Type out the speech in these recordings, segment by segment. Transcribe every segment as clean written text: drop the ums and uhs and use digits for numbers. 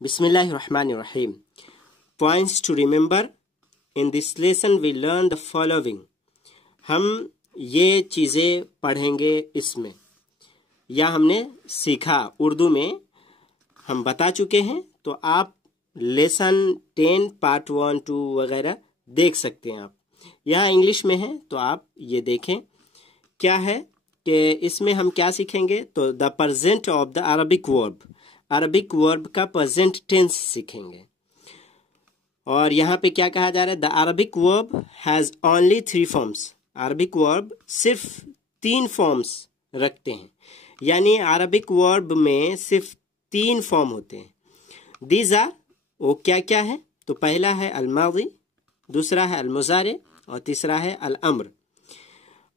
Bismillahirrahmanirrahim. Points to remember. In this lesson we learn the following. हम ये चीज़ें पढ़ेंगे इसमें, या हमने सीखा उर्दू में हम बता चुके हैं, तो आप लेसन 10 पार्ट 1 2 वगैरह देख सकते हैं। आप यहाँ इंग्लिश में है तो आप ये देखें क्या है कि इसमें हम क्या सीखेंगे। तो the present of the Arabic verb का प्रेजेंट टेंस सीखेंगे। और यहाँ पे क्या कहा जा रहा है, the Arabic verb has only 3 forms. Arabic verb सिर्फ 3 फॉर्म्स रखते हैं, यानी अरबिक वर्ब में सिर्फ 3 फॉर्म होते हैं। दीज आर, वो क्या क्या है, तो पहला है अल-माज़ी, दूसरा है अल-मुज़ारे और तीसरा है अल-अम्र।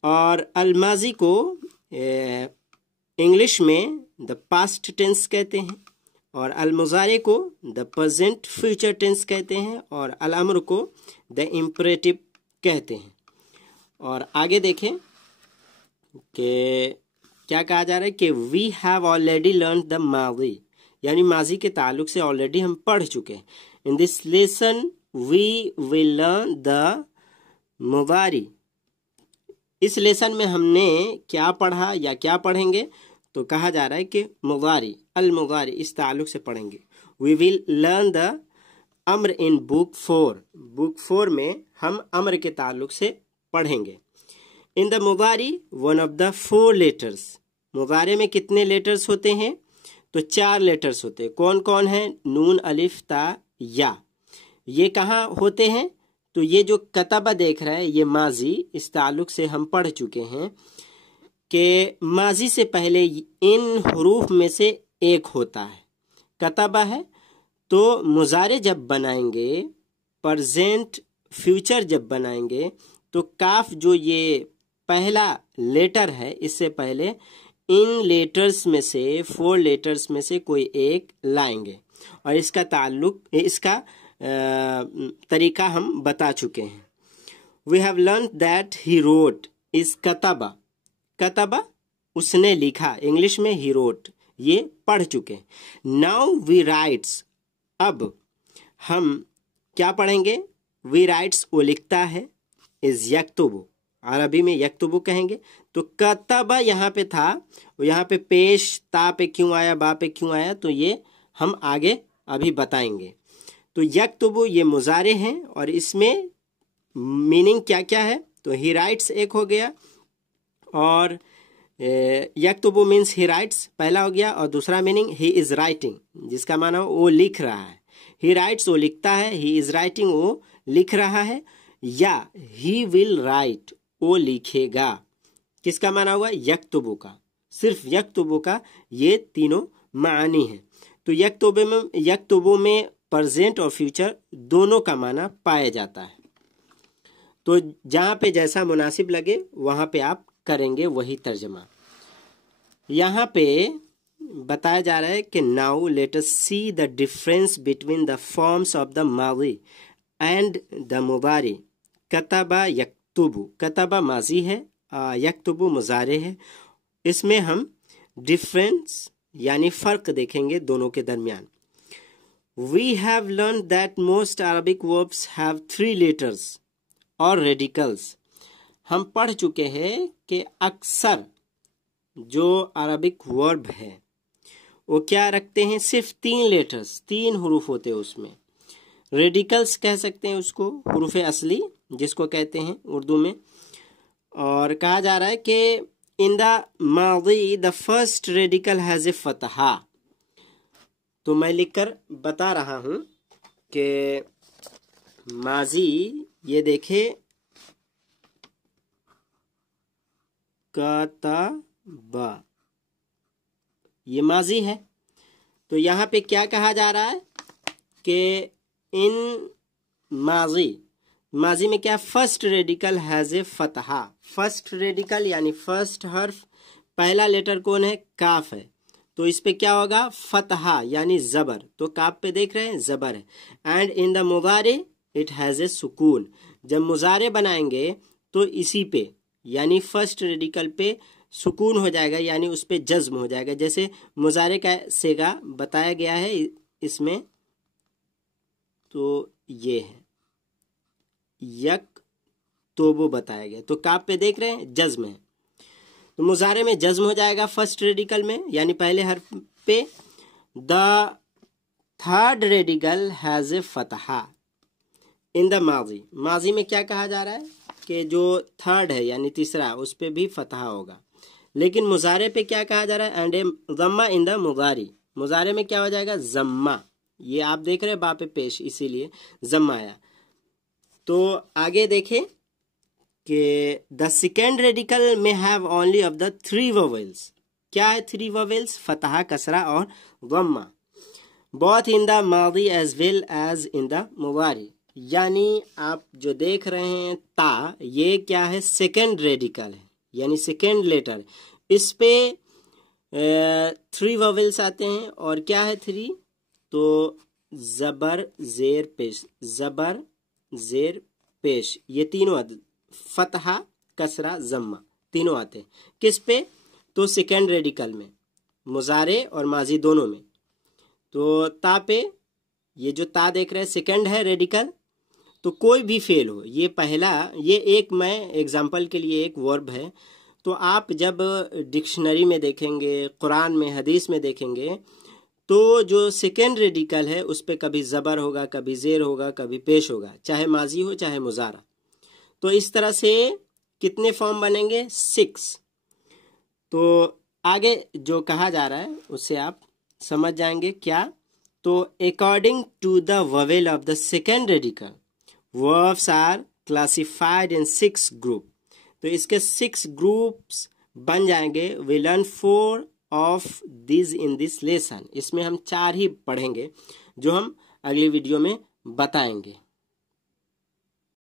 और अल-माज़ी को इंग्लिश में द पास्ट टेंस कहते हैं, और अल-मुज़ारे को द प्रेजेंट फ्यूचर टेंस कहते हैं, और अल-अम्र को द इम्परेटिव कहते हैं। और आगे देखें कि क्या कहा जा रहा है कि we have already learn the माज़ी, यानी माज़ी के ताल्लुक से ऑलरेडी हम पढ़ चुके हैं। In this lesson we will learn the मुज़ारी। इस लेसन में हमने क्या पढ़ा या क्या पढ़ेंगे, तो कहा जा रहा है कि मुज़ारी, अल-मुज़ारी इस ताल्लुक से पढ़ेंगे। वी विल लर्न द अम्र इन बुक 4। बुक 4 में हम अम्र के ताल्लुक से पढ़ेंगे। इन द मुज़ारी वन ऑफ द 4 लेटर्स। मुज़ारे में कितने लेटर्स होते हैं, तो 4 लेटर्स होते हैं। कौन कौन है, नून अलिफ ता या। ये कहाँ होते हैं, तो ये जो कतबा देख रहा है ये माजी, इस ताल्लुक से हम पढ़ चुके हैं कि माजी से पहले इन हुरूफ में से एक होता है, कतबा है। तो मुज़ारे जब बनाएंगे, प्रेजेंट फ्यूचर जब बनाएंगे, तो काफ जो ये पहला लेटर है, इससे पहले इन लेटर्स में से 4 लेटर्स में से कोई एक लाएंगे। और इसका ताल्लुक, इसका तरीका हम बता चुके हैं। We have learn that he wrote is कतबा। कतबा उसने लिखा, इंग्लिश में ही रोट, ये पढ़ चुके हैं। नाउ वी राइट्स, अब हम क्या पढ़ेंगे, वी राइट्स वो लिखता है, इज यक्तुबु, अरबी में यक्तुबु कहेंगे। तो कतबा यहाँ पे था, यहाँ पे पेश ता पे क्यों आया, बा पे क्यों आया, तो ये हम आगे अभी बताएंगे। तो यक्तुबु ये मुज़ारे हैं, और इसमें मीनिंग क्या क्या है, तो ही राइट्स एक हो गया, और यक्तुबु मीन्स ही राइट्स पहला हो गया, और दूसरा मीनिंग ही इज़ राइटिंग, जिसका माना वो लिख रहा है। ही राइट्स वो लिखता है, ही इज़ राइटिंग वो लिख रहा है, या ही विल राइट वो लिखेगा। किसका माना हुआ, यक्तुबु का, सिर्फ यक्तुबु का। ये तीनों मानी है। तो यक्तुबु में प्रेजेंट और फ्यूचर दोनों का माना पाया जाता है। तो जहाँ पे जैसा मुनासिब लगे वहाँ पे आप करेंगे वही तर्जमा। यहाँ पे बताया जा रहा है कि now let us see the difference between the forms of the माज़ी एंड द मुज़ारी। कतबा यक्तुबु, कतबा माजी है, यक्तुबु मुज़ारे है। इसमें हम डिफरेंस यानी फ़र्क देखेंगे दोनों के दरमियान। We have learned that most Arabic verbs have 3 letters और radicals। हम पढ़ चुके हैं कि अक्सर जो अरबिक वर्ब है वो क्या रखते हैं, सिर्फ 3 लेटर्स, 3 हुरूफ होते हैं उसमें। रेडिकल्स कह सकते हैं उसको, हुरूफ असली जिसको कहते हैं उर्दू में। और कहा जा रहा है कि इन द माज़ी the first radical has a फतहा। तो मैं लिखकर बता रहा हूँ कि माजी, ये देखे कतबा, ये माजी है। तो यहाँ पे क्या कहा जा रहा है कि इन माजी में क्या, first radical has a Fataha. First radical यानी फर्स्ट हर्फ, पहला लेटर कौन है, काफ है, तो इस पे क्या होगा, फतहा यानी जबर। तो काफ पे देख रहे हैं जबर है। एंड इन द मुज़ारे इट हैज़ ए सुकून। जब मुज़ारे बनाएंगे तो इसी पे यानी फर्स्ट रेडिकल पे सुकून हो जाएगा, यानी उस पे जज्म हो जाएगा। जैसे मुज़ारे का सेगा बताया गया है इसमें तो ये है यक्तुबु बताया गया। तो काफ पे देख रहे हैं जज्म है, तो मुजारे में जज्म हो जाएगा फर्स्ट रेडिकल में यानी पहले हर्फ पे। The third radical has a Fataha in the माजी। माजी में क्या कहा जा रहा है कि जो थर्ड है यानी तीसरा उस पे भी फतहा होगा, लेकिन मुजारे पे क्या कहा जा रहा है एंड ए जम्मा इन द मुजारी। मुजारे में क्या हो जाएगा जम्मा, ये आप देख रहे हैं बा पे पेश इसीलिए जम्मा आया। तो आगे देखें कि द सेकेंड रेडिकल में have only of the three vowels. क्या है थ्री वोवेल्स? फतहा, कसरा और जम्मा। बोथ इन द मादी as well as in the मुजारी। यानी आप जो देख रहे हैं ता, ये क्या है सेकेंड रेडिकल है यानी सेकेंड लेटर, इस पे थ्री वोवेल्स आते हैं। और क्या है थ्री? तो जबर जेर पेश, जबर जेर पेश, ये तीनों आते, फतहा कसरा जम्मा तीनों आते हैं। किस पे? तो सेकेंड रेडिकल में, मुजारे और माजी दोनों में। तो ता पे, ये जो ता देख रहे हैं सेकेंड है रेडिकल, तो कोई भी फेल हो, ये पहला, ये एक मैं एग्जाम्पल के लिए एक वर्ब है। तो आप जब डिक्शनरी में देखेंगे, कुरान में, हदीस में देखेंगे, तो जो सेकेंड रेडिकल है उस पे कभी ज़बर होगा, कभी ज़ेर होगा, कभी पेश होगा, चाहे माजी हो चाहे मुजारा। तो इस तरह से कितने फॉर्म बनेंगे? 6। तो आगे जो कहा जा रहा है उससे आप समझ जाएंगे क्या। तो according to the vowel of the second radical verbs are classified in 6 group। तो इसके 6 ग्रुप्स बन जाएंगे। we learn 4 of these in this lesson। इसमें हम 4 ही पढ़ेंगे जो हम अगली वीडियो में बताएंगे।